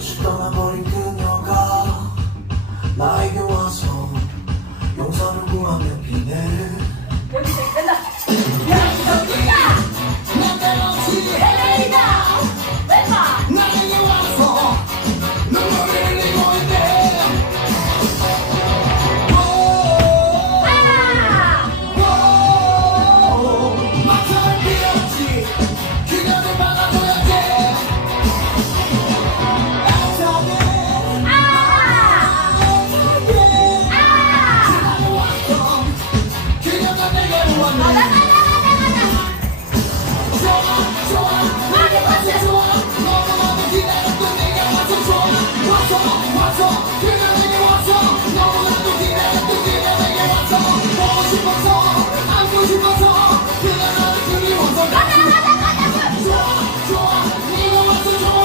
Deus. the Lord.